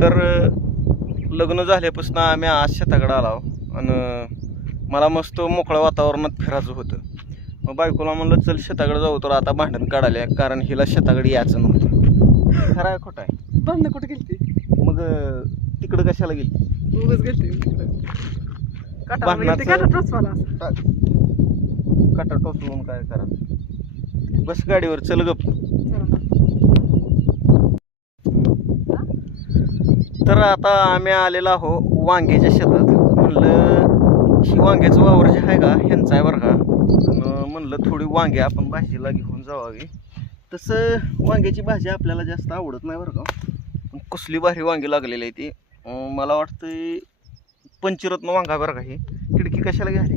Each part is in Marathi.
तर लग्न झाल्यापासून आम्ही आज शेताकडे आलो आणि मला मस्त मोकळ्या वातावरणात फिरायचं होतं. मग बायकोला म्हणलं चल शेताकडे जाऊ तर आता भांडण काढाले कारण हिला शेताकडे यायचं नव्हतं. खरं आहे खोटं आहे. बंद कुठे गेलती? मग तिकडं कशाला गेली उगच काटा टोचवून काय करा बस गाडीवर चल गप चला. तर आता आम्ही आलेलो आहो वांग्याच्या शेतात. म्हणलं ही वांग्याचं वावर जे आहे का ह्यांचं आहे बरं का. म्हणलं थोडी वांगे आपण भाजीला घेऊन जावावी. तसं वांग्याची भाजी आपल्याला जास्त आवडत नाही बरं का. पण कसली भारी वांगी लागलेली आहे ती. मला वाटतं पंचरत्न वांगा बरं का ही. खिडकी कशाला घ्याली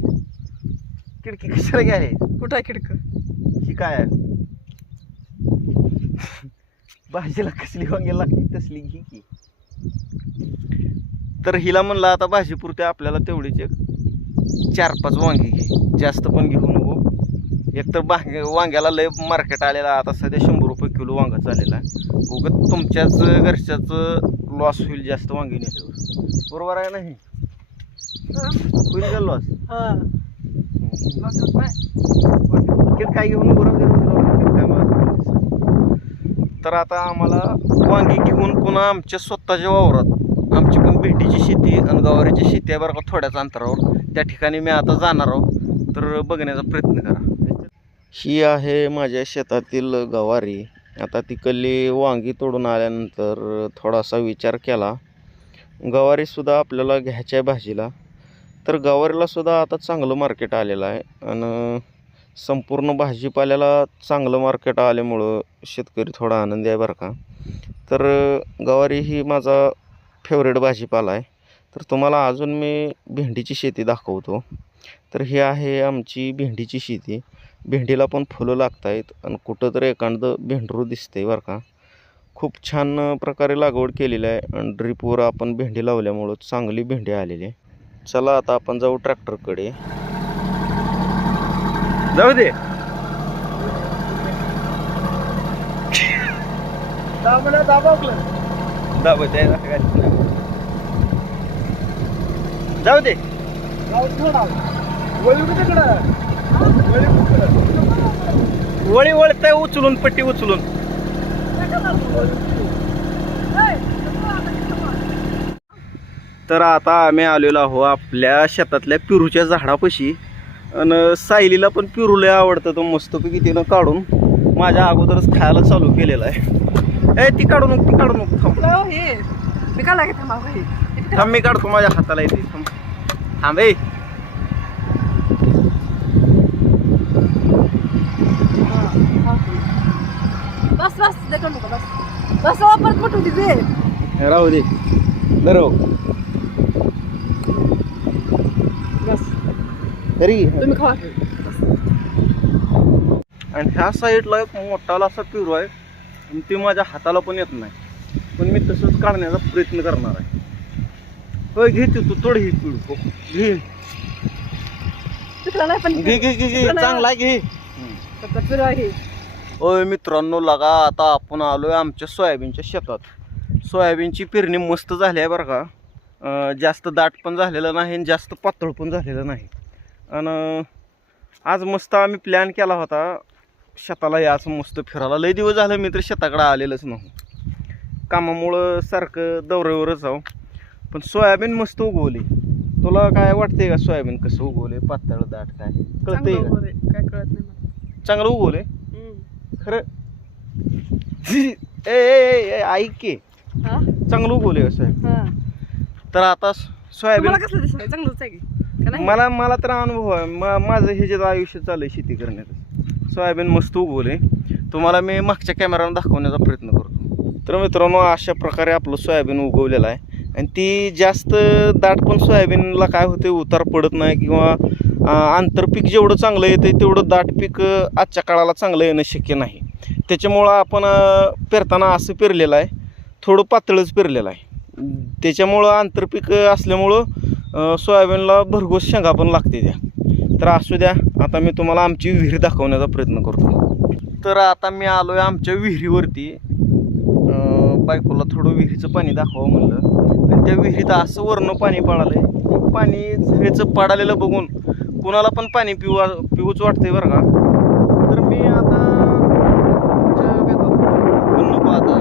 खिडकी कशाला घ्याली कुठं आहे खिडक? ही काय आहे? भाजीला कसली वांगी लागते तसली घे की. तर हिला म्हणलं आता भाजीपुरते आपल्याला तेवढीच एक चार पाच वांगी घे. जास्त पण घेऊ नको. एकतर बांगे वांग्याला लय मार्केट आलेला आता सध्या शंभर रुपये किलो वांगा चाललेला आहे. उगत तुमच्याच घरच्याच लॉस होईल जास्त वांगी नेल्यावर. बरोबर आहे नाही होईल का लॉस हा. काय घेऊन बरोबर तर आता आम्हाला वांगी घेऊन पुन्हा आमच्या स्वतःच्या वावरात आमची पण भेंडीची शेती आणि गवारीची शेती आहे बरं का थोड्याच अंतरावर. त्या ठिकाणी मी आता जाणार आहो. तर बघण्याचा प्रयत्न करा. ही आहे माझ्या शेतातील गवारी. आता तिकडली वांगी तोडून आल्यानंतर थोडासा विचार केला. गवारीसुद्धा आपल्याला घ्यायच्या आहे भाजीला. तर गवारीलासुद्धा आता चांगलं मार्केट आलेलं आहे. आणि संपूर्ण भाजीपाल्याला चांगलं मार्केट आल्यामुळं शेतकरी थोडा आनंदी आहे बरं का. तर गवारी ही माझा फेवरेट भाजीपाला आहे. तर तुम्हाला अजून मी भेंडीची शेती दाखवतो. तर ही आहे आमची भेंडीची शेती. भेंडीला पण फुलं लागत आहेत आणि कुठंतरी एखादं भेंडरू दिसतंय बरं का. खूप छान प्रकारे लागवड केलेली आहे आणि ड्रीपवर आपण भेंडी लावल्यामुळं चांगली भेंडी आलेली आहे. चला आता आपण जाऊ ट्रॅक्टरकडे. जाऊ दे. दाबत आहे ना गाडीचं नाव. जाऊ दे. वळी वळताय उचलून पट्टी उचलून. तर आता आम्ही आलेलो आहो आपल्या शेतातल्या पिरूच्या झाडापाशी. आणि सायलीला पण पिरू लय आवडतं तो मस्तपैकी तिनं काढून माझ्या अगोदरच खायला चालू केलेलं आहे. ए ती काढू नको ती काढू नको थांब. हो, मी का लागत थांबा हे मी काढतो माझ्या हाताला येते थांब. थांब ए. हा, हा. बस बस दे करू नका बस. बस वापरत मोठ होती ते? राहू दे. बरोबर बस. तरी. तुम्ही. आणि ह्या साईडला एक मोठाला असा पिरू आहे. आणि ते माझ्या हाताला पण येत नाही. पण मी तसंच काढण्याचा प्रयत्न करणार आहे. होय घे तू तोड हे हो, घे. नाही पण घे घे घे घे. चांगला आहे, घे. फक्त फिरवा हे? होय मित्रांनो लगा आता आपण आलोय आमच्या सोयाबीनच्या शेतात. सोयाबीनची पेरणी मस्त झाली आहे बरं का. जास्त दाट पण झालेलं नाही आणि जास्त पातळ पण झालेलं नाही. आणि आज मस्त आम्ही प्लॅन केला होता. शेताला याचं मस्त फिरायला. लय दिवस झालं मी तर शेताकडे आलेलंच नव्हतं. कामामुळं सारखं दौऱ्यावरच आहो. पण सोयाबीन मस्त उगवली. तुला काय वाटतंय का सोयाबीन कसं उगवले पातळ दाट काय? कळतंय का. काय कळत नाही मला. चांगलं उगवले हम्म. खरं? ए ए, ए, ए ऐक की. हा? चांगलं उगवले साहेब हा. तर आता सोयाबीन तुम्हाला कसलं दिसतंय चांगलंच आहे की? का नाही? मला मला तर अनुभव आहे. मा- माझं हे जे आयुष्य चालू आहे शेती करण्याचं सोयाबीन मस्त उगवले तुम्हाला मी मागच्या कॅमेरावर दाखवण्याचा प्रयत्न करतो. तर मित्रांनो अशा प्रकारे आपलं सोयाबीन उगवलेलं आहे. आणि ती जास्त दाट पण सोयाबीनला काय होते उतार पडत नाही किंवा आंतरपीक जेवढं चांगलं येतं तेवढं दाट पीक आजच्या काळाला चांगलं येणं शक्य नाही. त्याच्यामुळं आपण पेरताना असं पेरलेलं आहे थोडं पातळच पेरलेलं आहे. त्याच्यामुळं आंतरपीक असल्यामुळं सोयाबीनला भरघोस शेंगा पण लागते त्या. तर असू द्या आता मी तुम्हाला आमची विहीर दाखवण्याचा प्रयत्न करतो. तर आता मी आलो आहे आमच्या विहिरीवरती. बायकोला थोडं विहिरीचं पाणी दाखवावं म्हणलं. आणि त्या विहिरीत असं वरनं पाणी पडालंय. ते पाणी झऱ्याचं पडालेलं बघून कोणाला पण पाणी पिवा पिऊच वाटतंय बरं का. तर मी आता पण नको आता.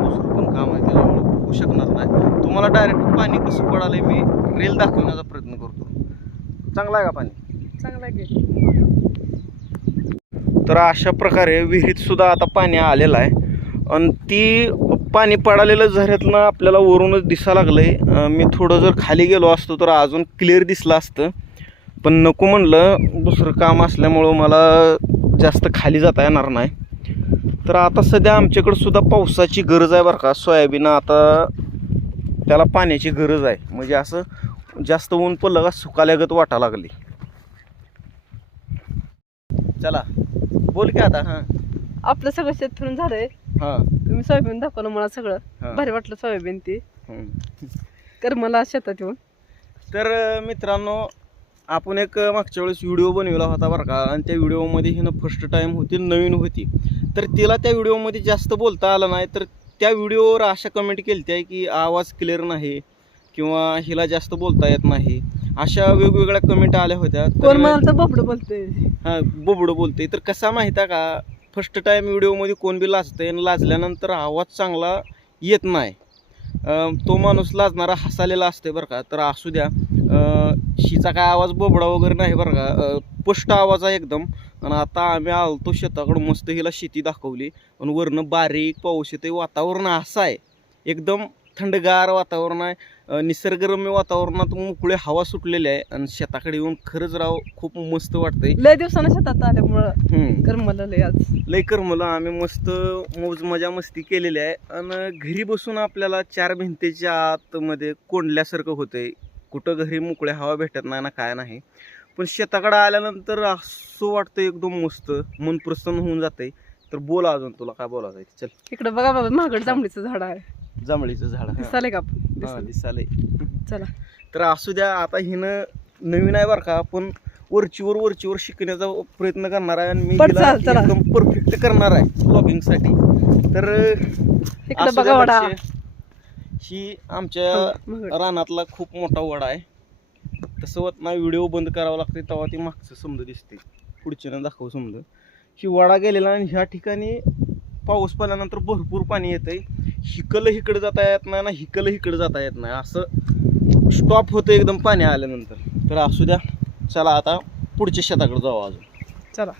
दुसरं पण काम आहे त्याच्यामुळे होऊ शकणार नाही. तुम्हाला डायरेक्ट पाणी कसं पडालंय मी रेल दाखवण्याचा प्रयत्न करतो. चांगलं आहे का पाणी? चांगला आहे तर अशा प्रकारे विहिरीत सुद्धा आता पाणी आलेलं आहे. आणि ती पाणी पडालेलं झऱ्यातनं आपल्याला वरूनच दिसा लागलं आहे मी थोडं जर खाली गेलो असतो तर अजून क्लिअर दिसलं असतं. पण नको म्हणलं दुसरं काम असल्यामुळं मला जास्त खाली जाता येणार नाही. तर आता सध्या आमच्याकडं सुद्धा पावसाची गरज आहे बरं का. सोयाबीन आता त्याला पाण्याची गरज आहे. म्हणजे असं जास्त ऊन पडलं का सुकाल्यागत वाटा लागली. चला बोल की आता. हां. आपलं सगळं शेत फिरून झालंय. हां. तुम्ही सोयाबीन दाखवलं मला सगळं. हां. भारी वाटलं सोयाबीन ते. हम्म. कर मला शेतात येऊन. तर अं, मित्रांनो आपण एक अं, मागच्या वेळेस व्हिडिओ बनवला होता बरं का आणि त्या व्हिडिओमध्ये हिनं फर्स्ट टाईम होती नवीन होती. तर तिला त्या व्हिडिओमध्ये जास्त बोलता आलं नाही तर त्या व्हिडिओवर अशा कमेंट केली आहे की आवाज क्लिअर नाही किंवा हिला जास्त बोलता येत नाही अशा वेगवेगळ्या कमेंट आल्या होत्या. तर- कोण म्हणाल तर बबड बोलतोय. हा बोबडं बोलते तर कसा माहिती आहे का फर्स्ट टाईम व्हिडिओमध्ये कोण बी लाजतं आणि लाजल्यानंतर आवाज चांगला येत नाही. तो माणूस लाजणारा हसालेला असते बरं का. तर असू द्या. शीचा शिचा काय आवाज बोबडा वगैरे नाही बरं का. स्पष्ट आवाज आहे एकदम. आणि आता आम्ही आलतो शेताकडं मस्त हिला शेती दाखवली. आणि वरनं बारीक पाऊस येते वातावरण असं आहे. एकदम थंडगार वातावरण आहे. निसर्गरम्य वातावरणात मोकळे हवा सुटलेली आहे आणि शेताकडे येऊन खरंच राव खूप मस्त वाटतंय. लय दिवसानं शेतात आल्यामुळं हम्म. कर मला लय आज. लय करमलं. आम्ही मस्त मौज मजा मस्ती केलेली आहे. आणि घरी बसून आपल्याला चार भिंतीच्या आतमध्ये कोंडल्यासारखं होतंय. कुठं घरी मोकळ्या हवा भेटत नाही ना काय नाही. पण शेताकडे आल्यानंतर असं वाटतं एकदम मस्त. मन प्रसन्न होऊन जातंय. तर बोल अजून तुला काय बोलायचं आहे? चल इकडं बघा बाबा महागड जांभळीचं झाड आहे जांभळीचं झाड हा. दिसाले का आपण? हा, दिसलं. चला तर असू द्या आता हिनं नवीन आहे बरं का पण वरचीवर वरचीवर शिकण्याचा प्रयत्न करणार आहे आणि मी हिला चाल, चला. एकदम परफेक्ट करणार आहे ब्लॉगिंगसाठी तर इकडं असू बघा द्या वडा म्हणजे ही आमच्या महागड. रानातला खूप मोठा वडा आहे तसं होत नाही व्हिडिओ बंद करावा लागते तेव्हा ती मागचं समज दिसते पुढच्यानं दाखव समज ही वडा गेलेला आणि ह्या ठिकाणी पाऊस पडल्यानंतर भरपूर पाणी येतंय. हिकलं इकडं जाता येत नाही ना हिकलं इकडं जाता येत नाही. असं स्टॉप होतं एकदम पाणी आल्यानंतर. तर असू द्या चला आता पुढच्या शेताकडे जाऊ अजून. चला.